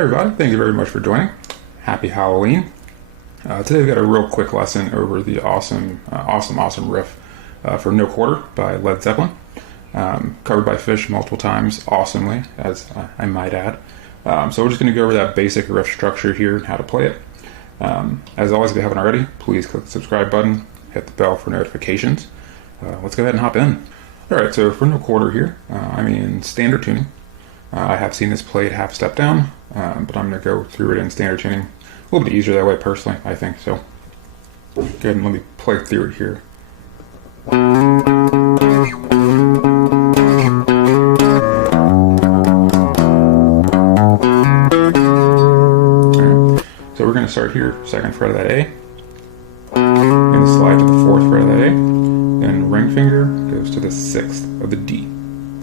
Hey everybody, thank you very much for joining. Happy Halloween. Today we've got a real quick lesson over the awesome riff for No Quarter by Led Zeppelin. Covered by Phish multiple times, awesomely, as I might add. So we're just going to go over that basic riff structure here and how to play it. As always, if you haven't already, please click the subscribe button, hit the bell for notifications. Let's go ahead and hop in. Alright, so for No Quarter here, I'm in standard tuning. I have seen this played half step down, but I'm going to go through it in standard tuning. A little bit easier that way, personally, I think. So, go ahead and let me play through it here. Alright, so we're going to start here, second fret of that A. Going to slide to the fourth fret of that A. Then ring finger goes to the sixth of the D.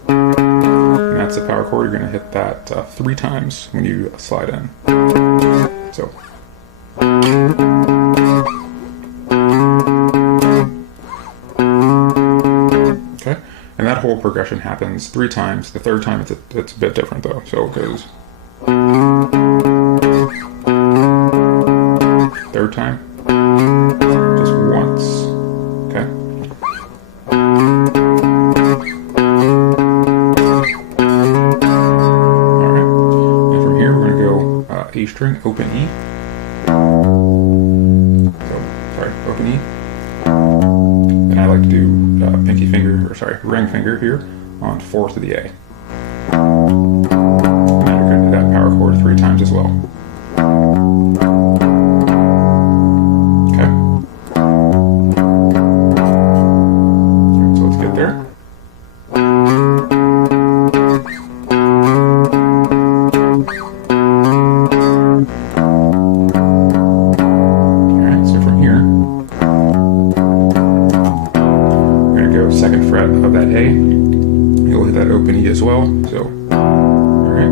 That's the power chord. You're going to hit that 3 times when you slide in. So. Okay. And that whole progression happens 3 times. The third time it's a bit different though. So it goes. Third time. Just once. Okay. A string, open E. Open E. Then I like to do ring finger here on fourth of the A. And then we're going to do that power chord 3 times as well. Okay. So let's get there. Second fret of that A, you'll hit that open E as well. So, alright.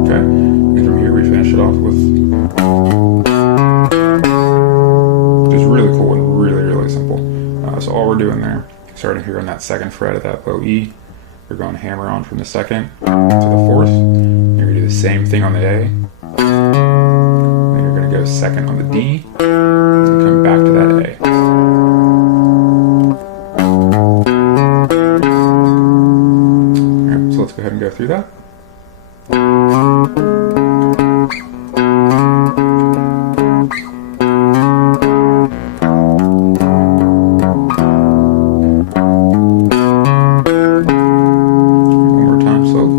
Okay, and from here we finish it off with just really cool and really simple. So all we're doing there, starting here on that second fret of that low E, we're going to hammer on from the second to the fourth. And you're going to do the same thing on the A. Then you're going to go second on the D. Come back to that A. Alright, so let's go ahead and go through that. One more time slowly.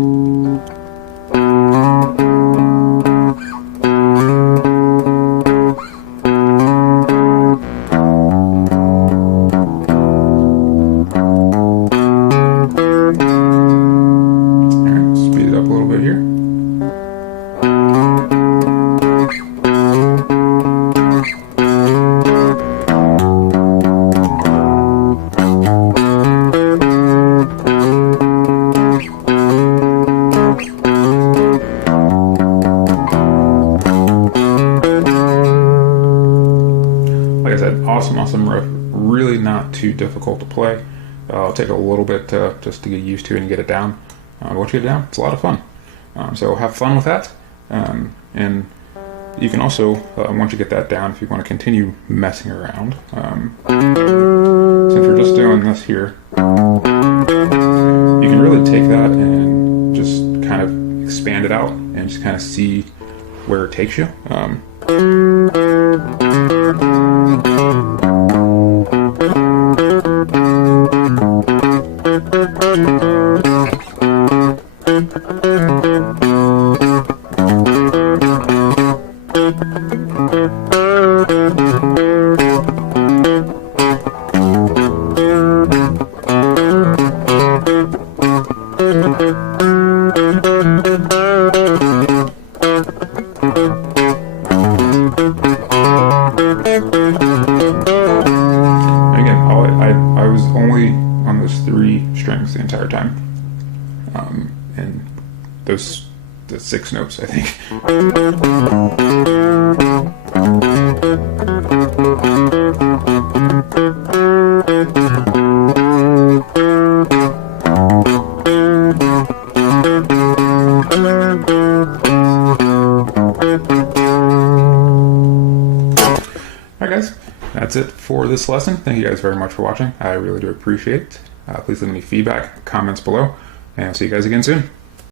Like I said, awesome riff. Really not too difficult to play. It'll take a little bit just to get used to it and get it down. Once you get it down, it's a lot of fun. So have fun with that. And you can also, once you get that down, if you want to continue messing around, since you're just doing this here, you can really take that and just kind of expand it out and just kind of see where it takes you. Again, I was only on those 3 strings the entire time, and the 6 notes, I think. All right, guys, that's it for this lesson. Thank you guys very much for watching. I really do appreciate it. Please leave me feedback, comments below, and I'll see you guys again soon.